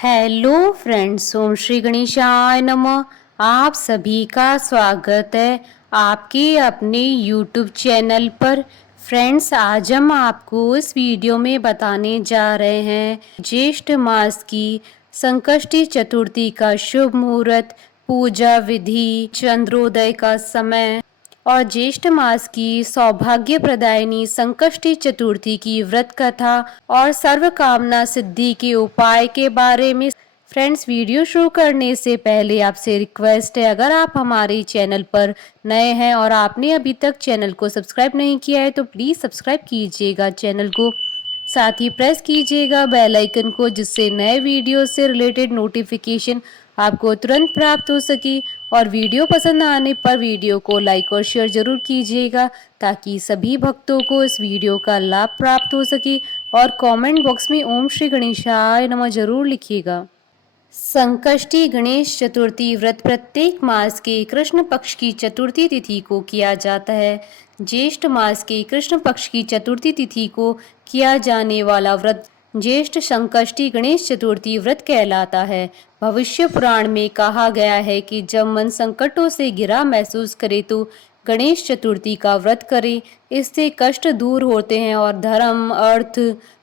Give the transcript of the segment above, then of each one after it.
Hello friends, ओम श्री गणेशाय नमः। आप सभी का स्वागत है आपके अपने यूट्यूब चैनल पर। फ्रेंड्स, आज हम आपको इस वीडियो में बताने जा रहे हैं ज्येष्ठ मास की संकष्टी चतुर्थी का शुभ मुहूर्त, पूजा विधि, चंद्रोदय का समय और ज्येष्ठ मास की सौभाग्य प्रदायिनी संकष्टी चतुर्थी की व्रत कथा और सर्व कामना सिद्धि के उपाय के बारे में। फ्रेंड्स, वीडियो शुरू करने से पहले आपसे रिक्वेस्ट है, अगर आप हमारे चैनल पर नए हैं और आपने अभी तक चैनल को सब्सक्राइब नहीं किया है तो प्लीज़ सब्सक्राइब कीजिएगा चैनल को। साथ ही प्रेस कीजिएगा बेल आइकन को, जिससे नए वीडियो से रिलेटेड नोटिफिकेशन आपको तुरंत प्राप्त हो सके। और वीडियो पसंद आने पर वीडियो को लाइक और शेयर जरूर कीजिएगा, ताकि सभी भक्तों को इस वीडियो का लाभ प्राप्त हो सके। और कमेंट बॉक्स में ओम श्री गणेशाय नमः जरूर लिखिएगा। संकष्टी गणेश चतुर्थी व्रत प्रत्येक मास के कृष्ण पक्ष की चतुर्थी तिथि को किया जाता है। ज्येष्ठ मास के कृष्ण पक्ष की चतुर्थी तिथि को किया जाने वाला व्रत ज्येष्ठ संकष्टी गणेश चतुर्थी व्रत कहलाता है। भविष्य पुराण में कहा गया है कि जब मन संकटों से घिरा महसूस करे तो गणेश चतुर्थी का व्रत करे। इससे कष्ट दूर होते हैं और धर्म, अर्थ,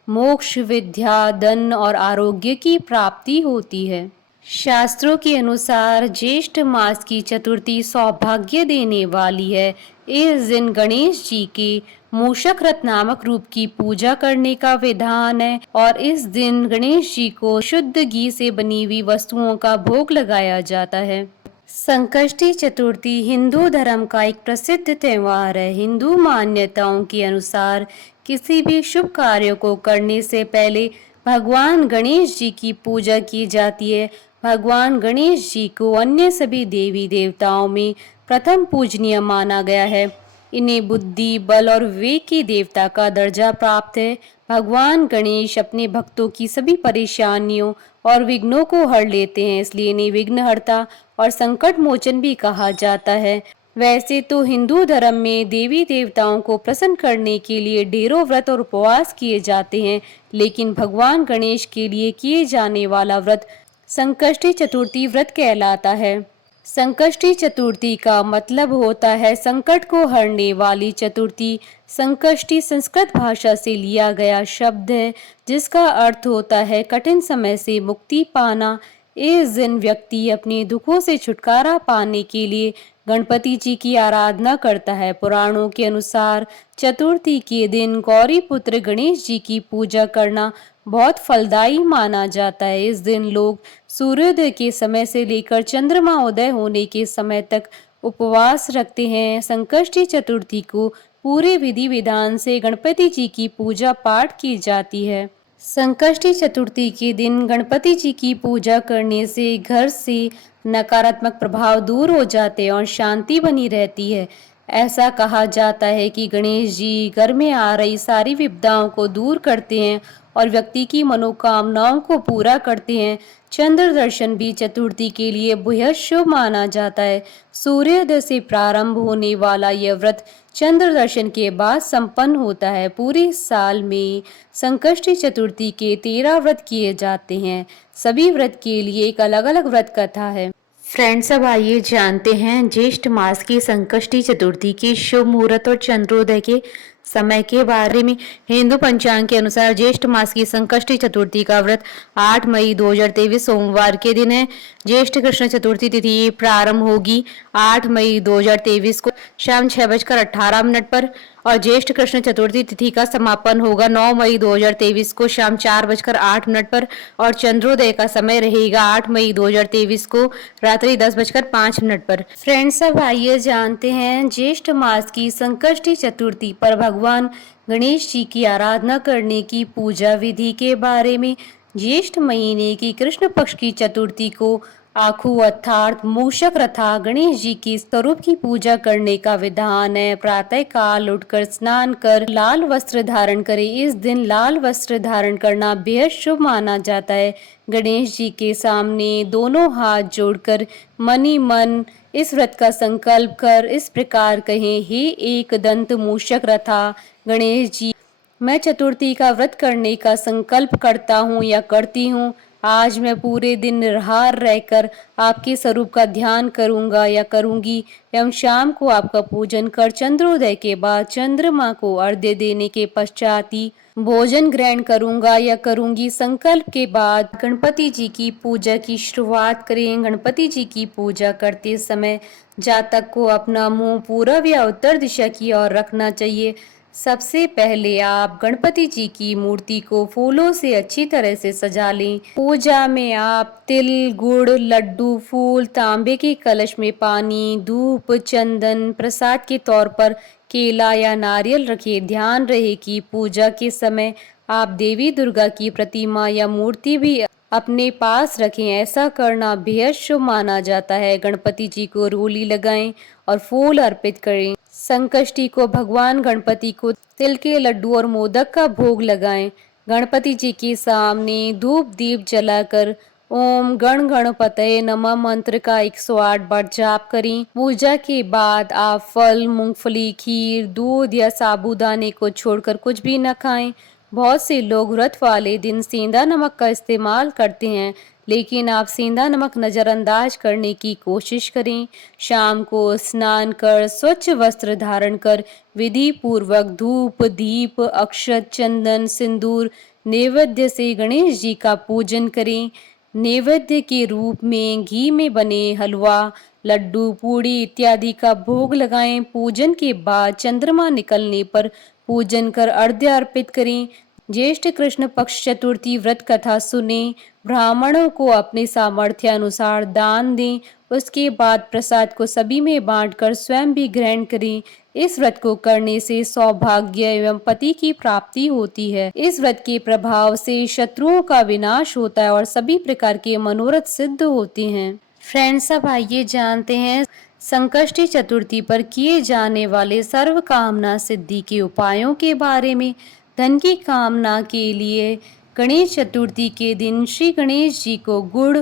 मोक्ष, विद्या, धन और आरोग्य की प्राप्ति होती है। शास्त्रों के अनुसार ज्येष्ठ मास की चतुर्थी सौभाग्य देने वाली है। इस दिन गणेश जी के मूषक रथ नामक रूप की पूजा करने का विधान है और इस दिन गणेश जी को शुद्ध घी से बनी हुई वस्तुओं का भोग लगाया जाता है। संकष्टी चतुर्थी हिंदू धर्म का एक प्रसिद्ध त्योहार है। हिंदू मान्यताओं के अनुसार किसी भी शुभ कार्य को करने से पहले भगवान गणेश जी की पूजा की जाती है। भगवान गणेश जी को अन्य सभी देवी देवताओं में प्रथम पूजनीय माना गया है। इन्हें बुद्धि, बल और विवेक के देवता का दर्जा प्राप्त है। भगवान गणेश अपने भक्तों की सभी परेशानियों और विघ्नों को हर लेते हैं, इसलिए इन्हें विघ्नहर्ता और संकट मोचन भी कहा जाता है। वैसे तो हिंदू धर्म में देवी देवताओं को प्रसन्न करने के लिए ढेरों व्रत और उपवास किए जाते हैं, लेकिन भगवान गणेश के लिए किए जाने वाला व्रत संकष्टी चतुर्थी व्रत कहलाता है। संकष्टी चतुर्थी का मतलब होता है संकट को हरने वाली चतुर्थी। संकष्टी संस्कृत भाषा से लिया गया शब्द है, जिसका अर्थ होता है कठिन समय से मुक्ति पाना। इस दिन व्यक्ति अपने दुखों से छुटकारा पाने के लिए गणपति जी की आराधना करता है। पुराणों के अनुसार चतुर्थी के दिन गौरी पुत्र गणेश जी की पूजा करना बहुत फलदायी माना जाता है। इस दिन लोग सूर्योदय के समय से लेकर चंद्रमा उदय होने के समय तक उपवास रखते हैं। संकष्टी चतुर्थी को पूरे विधि विधान से गणपति जी की पूजा पाठ की जाती है। संकष्टी चतुर्थी के दिन गणपति जी की पूजा करने से घर से नकारात्मक प्रभाव दूर हो जाते हैं और शांति बनी रहती है। ऐसा कहा जाता है कि गणेश जी घर में आ रही सारी विपदाओं को दूर करते हैं और व्यक्ति की मनोकामनाओं को पूरा करते हैं। चंद्र दर्शन भी चतुर्थी के लिए बेहद शुभ माना जाता है। सूर्योदय से प्रारंभ होने वाला यह व्रत चंद्र दर्शन के बाद संपन्न होता है। पूरे साल में संकष्टी चतुर्थी के 13 व्रत किए जाते हैं। सभी व्रत के लिए एक अलग अलग व्रत कथा है। फ्रेंड्स, अब आइए जानते हैं ज्येष्ठ मास की संकष्टी चतुर्थी के शुभ मुहूर्त और चंद्रोदय के समय के बारे में। हिंदू पंचांग के अनुसार ज्येष्ठ मास की संकष्टी चतुर्थी का व्रत 8 मई 2023 सोमवार के दिन है। ज्येष्ठ कृष्ण चतुर्थी तिथि प्रारंभ होगी 8 मई 2023 को शाम 6:18 पर और ज्येष्ठ कृष्ण चतुर्थी तिथि का समापन होगा 9 मई 2023 को शाम 4:08 पर और चंद्रोदय का समय रहेगा 8 मई 2023 को रात्रि 10:05 पर। फ्रेंड्स, अब आइए जानते हैं ज्येष्ठ मास की संकष्टी चतुर्थी पर भगवान गणेश जी की आराधना करने की पूजा विधि के बारे में। ज्येष्ठ महीने की कृष्ण पक्ष की चतुर्थी को आखू अर्थात मूषक रथा गणेश जी की स्वरूप की पूजा करने का विधान है। प्रातः काल उठकर स्नान कर लाल वस्त्र धारण करें। इस दिन लाल वस्त्र धारण करना बेहद शुभ माना जाता है। गणेश जी के सामने दोनों हाथ जोड़कर मनी मन इस व्रत का संकल्प कर इस प्रकार कहें, हे एक दंत मूषक रथा गणेश जी, मैं चतुर्थी का व्रत करने का संकल्प करता हूँ या करती हूँ। आज मैं पूरे दिन निराहार रहकर आपके स्वरूप का ध्यान करूंगा या करूंगी एवं शाम को आपका पूजन कर चंद्रोदय के बाद चंद्रमा को अर्घ्य देने के पश्चात ही भोजन ग्रहण करूंगा या करूंगी। संकल्प के बाद गणपति जी की पूजा की शुरुआत करें। गणपति जी की पूजा करते समय जातक को अपना मुंह पूरब या उत्तर दिशा की ओर रखना चाहिए। सबसे पहले आप गणपति जी की मूर्ति को फूलों से अच्छी तरह से सजा लें। पूजा में आप तिल, गुड़, लड्डू, फूल, तांबे के कलश में पानी, धूप, चंदन, प्रसाद के तौर पर केला या नारियल रखें। ध्यान रहे कि पूजा के समय आप देवी दुर्गा की प्रतिमा या मूर्ति भी अपने पास रखें। ऐसा करना बेहद शुभ माना जाता है। गणपति जी को रोली लगाएं और फूल अर्पित करें। संकष्टी को भगवान गणपति को तिल के लड्डू और मोदक का भोग लगाएं। गणपति जी के सामने धूप दीप जलाकर ओम गण गणपतये नमः मंत्र का 108 बार जाप करें। पूजा के बाद आप फल, मूंगफली, खीर, दूध या साबूदाने को छोड़कर कुछ भी न खाएं। बहुत से लोग व्रत वाले दिन सेंधा नमक का इस्तेमाल करते हैं, लेकिन आप सेंधा नमक नजरअंदाज करने की कोशिश करें। शाम को स्नान कर स्वच्छ वस्त्र धारण कर विधि पूर्वक धूप, दीप, अक्षत, चंदन, सिंदूर नैवेद्य से गणेश जी का पूजन करें। नैवेद्य के रूप में घी में बने हलवा, लड्डू, पूड़ी इत्यादि का भोग लगाएं। पूजन के बाद चंद्रमा निकलने पर पूजन कर अर्घ्य अर्पित करें। ज्येष्ठ कृष्ण पक्ष चतुर्थी व्रत कथा सुने। ब्राह्मणों को अपने सामर्थ्य अनुसार दान दें। उसके बाद प्रसाद को सभी में बांटकर स्वयं भी ग्रहण करें। इस व्रत को करने से सौभाग्य एवं पति की प्राप्ति होती है। इस व्रत के प्रभाव से शत्रुओं का विनाश होता है और सभी प्रकार के मनोरथ सिद्ध होते हैं। फ्रेंड्स, अब आइए जानते हैं संकष्टी चतुर्थी पर किए जाने वाले सर्व कामना सिद्धि के उपायों के बारे में। धन की कामना के लिए गणेश चतुर्थी के दिन श्री गणेश जी को गुड़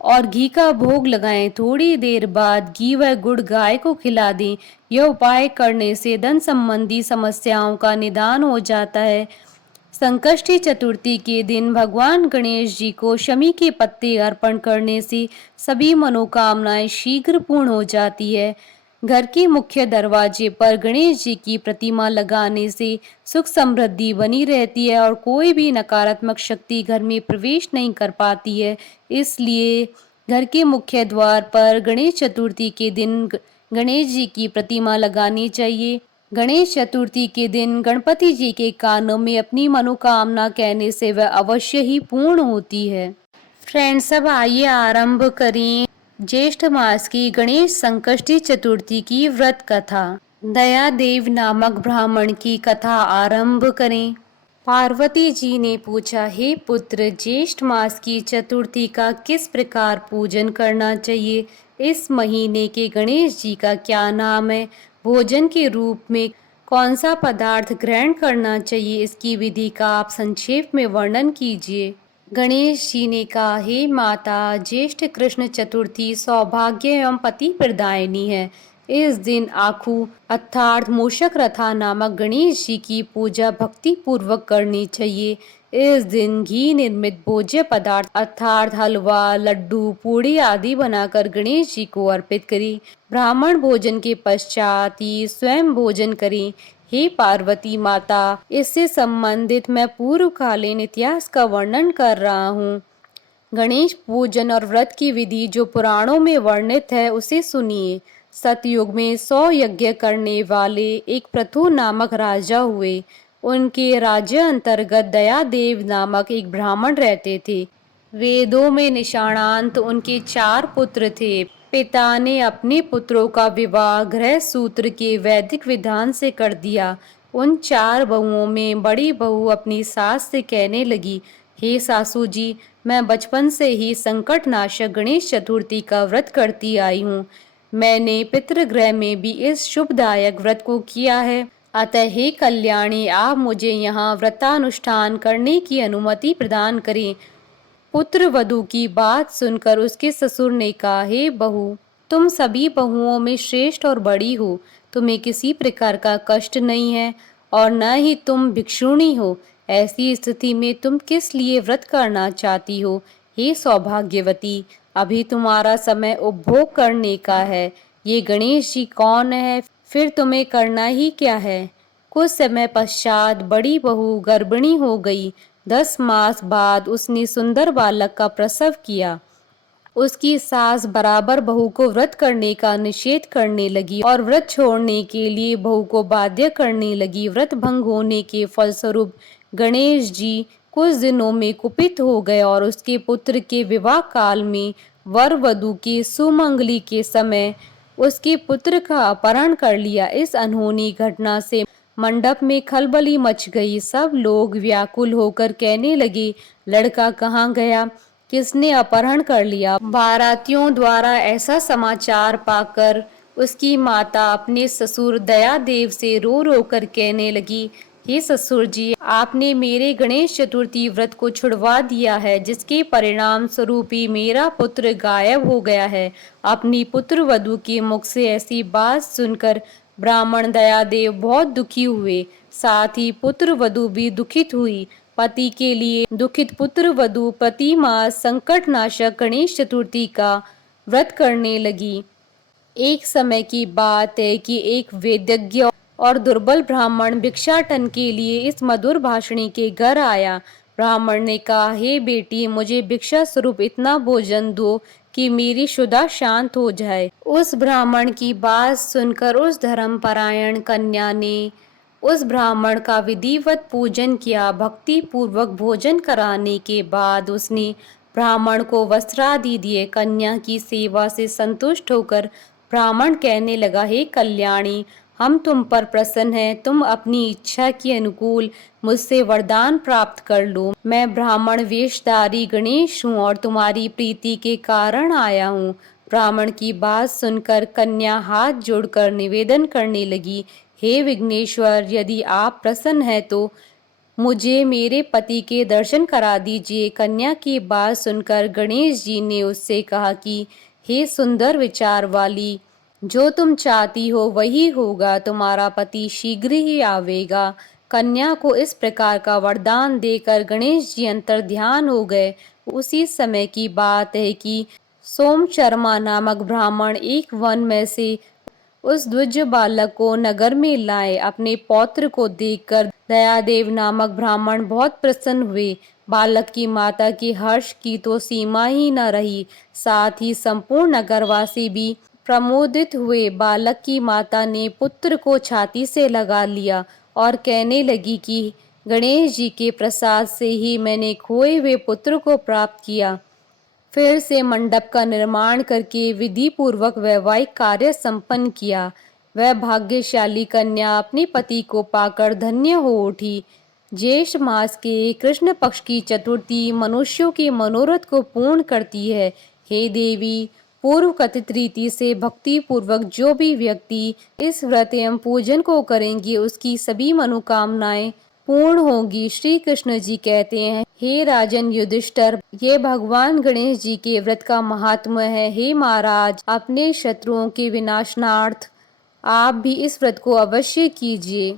और घी का भोग लगाएं। थोड़ी देर बाद घी व गुड़ गाय को खिला दें। यह उपाय करने से धन संबंधी समस्याओं का निदान हो जाता है। संकष्टी चतुर्थी के दिन भगवान गणेश जी को शमी के पत्ते अर्पण करने से सभी मनोकामनाएं शीघ्र पूर्ण हो जाती है। घर के मुख्य दरवाजे पर गणेश जी की प्रतिमा लगाने से सुख समृद्धि बनी रहती है और कोई भी नकारात्मक शक्ति घर में प्रवेश नहीं कर पाती है। इसलिए घर के मुख्य द्वार पर गणेश चतुर्थी के दिन गणेश जी की प्रतिमा लगानी चाहिए। गणेश चतुर्थी के दिन गणपति जी के कानों में अपनी मनोकामना कहने से वह अवश्य ही पूर्ण होती है। फ्रेंड्स, अब आइए आरंभ करें ज्येष्ठ मास की गणेश संकष्टी चतुर्थी की व्रत कथा। दयादेव नामक ब्राह्मण की कथा आरंभ करें। पार्वती जी ने पूछा, हे पुत्र, ज्येष्ठ मास की चतुर्थी का किस प्रकार पूजन करना चाहिए? इस महीने के गणेश जी का क्या नाम है? भोजन के रूप में कौन सा पदार्थ ग्रहण करना चाहिए? इसकी विधि का आप संक्षेप में वर्णन कीजिए। गणेश जी ने कहा, हे माता, ज्येष्ठ कृष्ण चतुर्थी सौभाग्य एवं पति प्रदायिनी है। इस दिन आखू अर्थात मूषक रथा नामक गणेश जी की पूजा भक्ति पूर्वक करनी चाहिए। इस दिन घी निर्मित भोज्य पदार्थ अर्थात हलवा, लड्डू, पूड़ी आदि बनाकर गणेश जी को अर्पित करें। ब्राह्मण भोजन के पश्चात ही स्वयं भोजन करें। हे पार्वती माता, इससे संबंधित मैं पूर्वकालीन इतिहास का वर्णन कर रहा हूँ। गणेश पूजन और व्रत की विधि जो पुराणों में वर्णित है उसे सुनिए। सतयुग में 100 यज्ञ करने वाले एक पृथु नामक राजा हुए। उनके राज्य अंतर्गत दयादेव नामक एक ब्राह्मण रहते थे। वेदों में निशानांत उनके 4 पुत्र थे। पिता ने अपने पुत्रों का विवाह गृह सूत्र के वैदिक विधान से कर दिया। उन 4 बहुओं में बड़ी बहू अपनी सास से कहने लगी, हे सासू जी, मैं बचपन से ही संकट नाशक गणेश चतुर्थी का व्रत करती आई हूँ। मैंने पितृगृह में भी इस शुभदायक व्रत को किया है। अतः हे कल्याणी, आप मुझे यहाँ व्रतानुष्ठान करने की अनुमति प्रदान करें। पुत्र वधू की बात सुनकर उसके ससुर ने कहा, हे बहू, तुम सभी बहुओं में श्रेष्ठ और बड़ी हो। तुम्हें किसी प्रकार का कष्ट नहीं है और न ही तुम भिक्षुणी हो। ऐसी स्थिति में तुम किस लिए व्रत करना चाहती हो? हे सौभाग्यवती, अभी तुम्हारा समय उपभोग करने का है। ये गणेश जी कौन है, फिर तुम्हें करना ही क्या है। कुछ समय पश्चात बड़ी बहू गर्भिणी हो गई। 10 मास बाद उसने सुंदर बालक का प्रसव किया। उसकी सास बराबर बहू को व्रत करने का निषेध करने लगी और व्रत छोड़ने के लिए बहू को बाध्य करने लगी। व्रत भंग होने के फलस्वरूप गणेश जी कुछ दिनों में कुपित हो गए और उसके पुत्र के विवाह काल में वर वधु की सुमंगली के समय उसके पुत्र का अपहरण कर लिया। इस अनहोनी घटना से मंडप में खलबली मच गई। सब लोग व्याकुल होकर कहने लगे, लड़का कहाँ गया, किसने अपहरण कर लिया। बारातियों द्वारा ऐसा समाचार पाकर उसकी माता अपने ससुर दयादेव से रो रो कर कहने लगी, हे ससुर जी, आपने मेरे गणेश चतुर्थी व्रत को छुड़वा दिया है, जिसके परिणाम स्वरूप ही मेरा पुत्र गायब हो गया है। अपनी पुत्र वधु के मुख से ऐसी बात सुनकर ब्राह्मण दयादेव बहुत दुखी हुए। साथ ही पुत्र वधु भी दुखित हुई। पति के लिए दुखित पुत्र वधु प्रति मास संकट नाशक गणेश चतुर्थी का व्रत करने लगी। एक समय की बात है कि एक वेदज्ञ और दुर्बल ब्राह्मण भिक्षाटन के लिए इस मधुर भाषणी के घर आया। ब्राह्मण ने कहा, हे बेटी, मुझे भिक्षा स्वरूप इतना भोजन दो कि मेरी क्षुधा शांत हो जाए। उस ब्राह्मण की बात सुनकर उस धर्मपरायण कन्या ने उस ब्राह्मण का विधिवत पूजन किया। भक्ति पूर्वक भोजन कराने के बाद उसने ब्राह्मण को वस्त्रादि दिए। कन्या की सेवा से संतुष्ट होकर ब्राह्मण कहने लगा, हे कल्याणी, हम तुम पर प्रसन्न हैं। तुम अपनी इच्छा के अनुकूल मुझसे वरदान प्राप्त कर लो। मैं ब्राह्मण वेशधारी गणेश हूँ और तुम्हारी प्रीति के कारण आया हूँ। ब्राह्मण की बात सुनकर कन्या हाथ जोड़कर निवेदन करने लगी, हे विघ्नेश्वर, यदि आप प्रसन्न हैं तो मुझे मेरे पति के दर्शन करा दीजिए। कन्या की बात सुनकर गणेश जी ने उससे कहा कि हे सुंदर विचार वाली, जो तुम चाहती हो वही होगा, तुम्हारा पति शीघ्र ही आवेगा। कन्या को इस प्रकार का वरदान देकर गणेश जी अंतर ध्यान हो गए। उसी समय की बात है कि सोमचर्मा नामक ब्राह्मण एक वन में से उस द्विज बालक को नगर में लाए। अपने पौत्र को देखकर दयादेव नामक ब्राह्मण बहुत प्रसन्न हुए। बालक की माता के हर्ष की तो सीमा ही न रही। साथ ही संपूर्ण नगरवासी भी प्रमोदित हुए। बालक की माता ने पुत्र को छाती से लगा लिया और कहने लगी कि गणेश जी के प्रसाद से ही मैंने खोए हुए पुत्र को प्राप्त किया। फिर से मंडप का निर्माण करके विधि पूर्वक वैवाहिक कार्य संपन्न किया। वह भाग्यशाली कन्या अपने पति को पाकर धन्य हो उठी। ज्येष्ठ मास के कृष्ण पक्ष की चतुर्थी मनुष्यों के मनोरथ को पूर्ण करती है। हे देवी, पूर्व कथित रीति से भक्ति पूर्वक जो भी व्यक्ति इस व्रत एवं पूजन को करेंगी, उसकी सभी मनोकामनाएं पूर्ण होगी। श्री कृष्ण जी कहते हैं, हे राजन युधिष्ठिर, ये भगवान गणेश जी के व्रत का महात्म्य है। हे महाराज, अपने शत्रुओं के विनाशनार्थ आप भी इस व्रत को अवश्य कीजिए।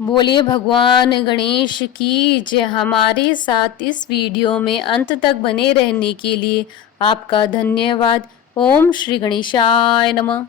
बोलिए भगवान गणेश की जय। हमारे साथ इस वीडियो में अंत तक बने रहने के लिए आपका धन्यवाद। ओम श्री गणेशाय नमः।